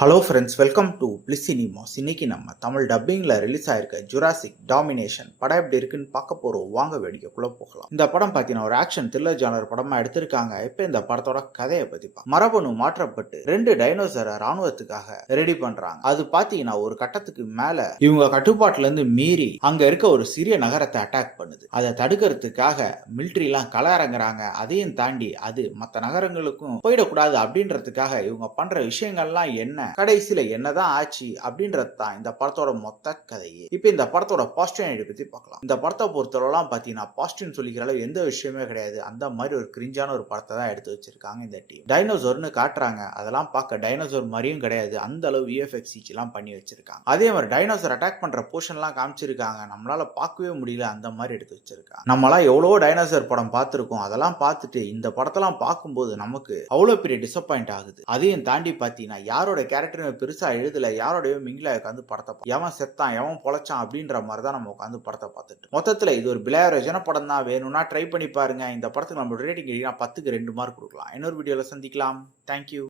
Hello friends, welcome to bliss cinemas. இன்னைக்கு நம்ம Tamil டப்பிங்கில் release ஆயிருக்க ஜுராசிக் டாமினேஷன் படம் எப்படி இருக்குன்னு பார்க்க போகிறோம். வாங்க வேடிக்கைக்குள்ளே போகலாம். இந்த படம் பார்த்தீங்கன்னா ஒரு ஆக்ஷன் த்ரில்லர் ஜானர் படமாக எடுத்திருக்காங்க. இப்போ இந்த படத்தோட கதையை பற்றி மரபணு மாற்றப்பட்டு 2 டைனோசரை ராணுவத்துக்காக ரெடி பண்ணுறாங்க. அது பார்த்தீங்கன்னா ஒரு கட்டத்துக்கு மேலே இவங்க கட்டுப்பாட்டிலேருந்து மீறி அங்கே இருக்க ஒரு சிறிய நகரத்தை அட்டாக் பண்ணுது. அதை தடுக்கிறதுக்காக மிலிட்ரிலாம் கள இறங்குறாங்க. அதையும் தாண்டி அது மற்ற நகரங்களுக்கும் போயிடக்கூடாது அப்படின்றதுக்காக இவங்க பண்ணுற விஷயங்கள்லாம் என்ன, கடைசியில என்னதான் ஆச்சு அப்படின்றது தான் இந்த படத்தோட மொத்த கதையே. இப்ப இந்த படத்தோட பாசிட்டிவ் பத்தி பார்க்கலாம். இந்த படத்தை பொறுத்தவரைலாம் பாத்தீங்கன்னா பாசிட்டிவ் சொல்லிக்கிற அளவு எந்த விஷயமே கிடையாது. அந்த மாதிரி ஒரு கிரிஞ்சான ஒரு படத்தை தான் எடுத்து வச்சிருக்காங்க இந்த டீம். டைனோசர்னு காட்டுறாங்க, அதெல்லாம் பார்க்க டைனோசர் மாதிரியும் கிடையாது. அந்த அளவு விஎஃப்எக்ஸ் எல்லாம் பண்ணி வச்சிருக்காங்க. அதே மாதிரி டைனோசர் அட்டாக் பண்ற போர்ஷன் எல்லாம் காமிச்சிருக்காங்க. நம்மளால பார்க்கவே முடியல, அந்த மாதிரி எடுத்து வச்சிருக்காங்க. நம்மளாம் எவ்வளவோ டைனோசர் படம் பார்த்திருக்கோம். அதெல்லாம் பார்த்துட்டு இந்த படத்தெல்லாம் பார்க்கும்போது நமக்கு அவ்வளவு பெரிய டிசப்பாயிண்ட் ஆகுது. அதையும் தாண்டி பாத்தீங்கன்னா யாரோட கேரக்டர் பெருசா எழுதல, யாரோடய மிங்கில உட்காந்து படத்தை எவன் செத்தான் எவன் பொழைச்சான் அப்படின்ற மாதிரி தான் நம்ம உட்காந்து படத்தை பார்த்துட்டு மொத்தத்துல இது ஒரு பிளேவரேஜான படம் தான். வேணும்னா ட்ரை பண்ணி பாருங்க. இந்த படத்துக்கு நம்மளோட ரேட்டிங் 10க்கு 2 மார்க் கொடுக்கலாம். இன்னொரு வீடியோல சந்திக்கலாம். தேங்க்யூ.